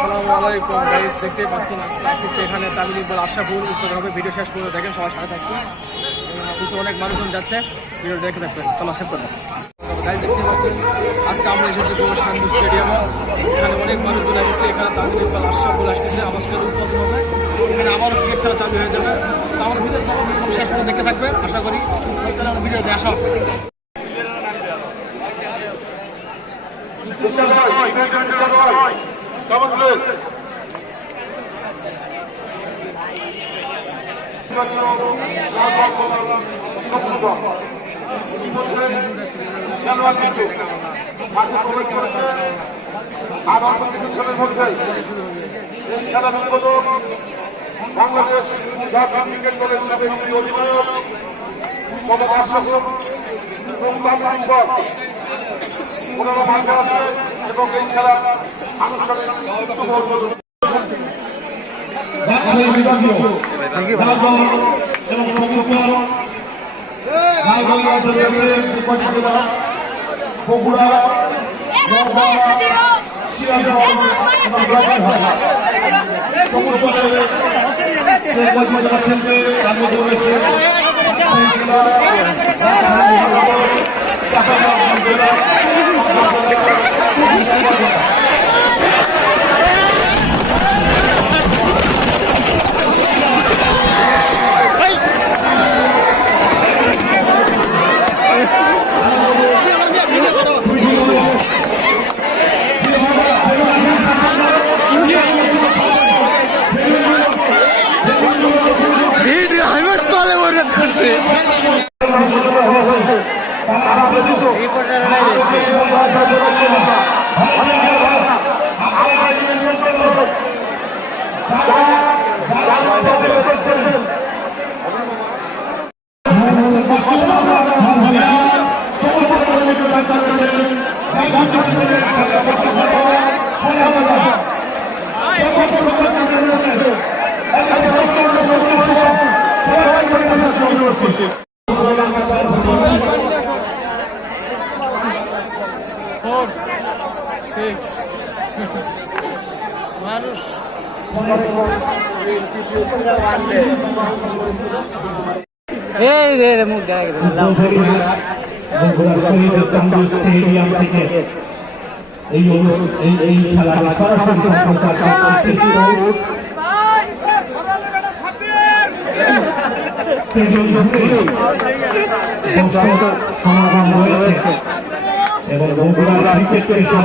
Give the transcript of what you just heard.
আসসালামু আলাইকুম গাইস, দেখতে পাচ্ছেন আজকে এখানে তামিল ইকবাল আশরাফুল উদ্বোধন হবে। ভিডিও শেষ পর্যন্ত দেখেন, সবার সাথে থাকছে। কিছু অনেক মানুষজন যাচ্ছে, ভিডিও দেখে থাকবেন। চলো সেভ করবেন। গাইস দেখতে পাচ্ছেন আজকে আমরা এসেছি শান্ত স্টেডিয়ামে। এখানে অনেক মানুষজন আসছে। এখানে তামিল ইকবাল আশরাফুল আসতেছে, আমার সাথে উদ্বোধন হবে। এখানে আবারও ক্রিকেট খেলা চালু হয়ে যাবে। তো আমার ভিডিও শেষ পর্যন্ত দেখতে থাকবেন আশা করি। আমার ভিডিওতে আসা বাংলাদেশ জাতীয় ক্রিকেট দলের সাবেক অধিনায়ক মোহাম্মদ আশরাফুল এবং তামিল ইকবাল ওনারা মাঠে আছে এবং এই খেলা আনুষ্ঠানিক মানুষ মুখ দেখা গেছে এই খেলা সমাধান রয়েছে এবং বগুড়া ক্রিকেটকে সারা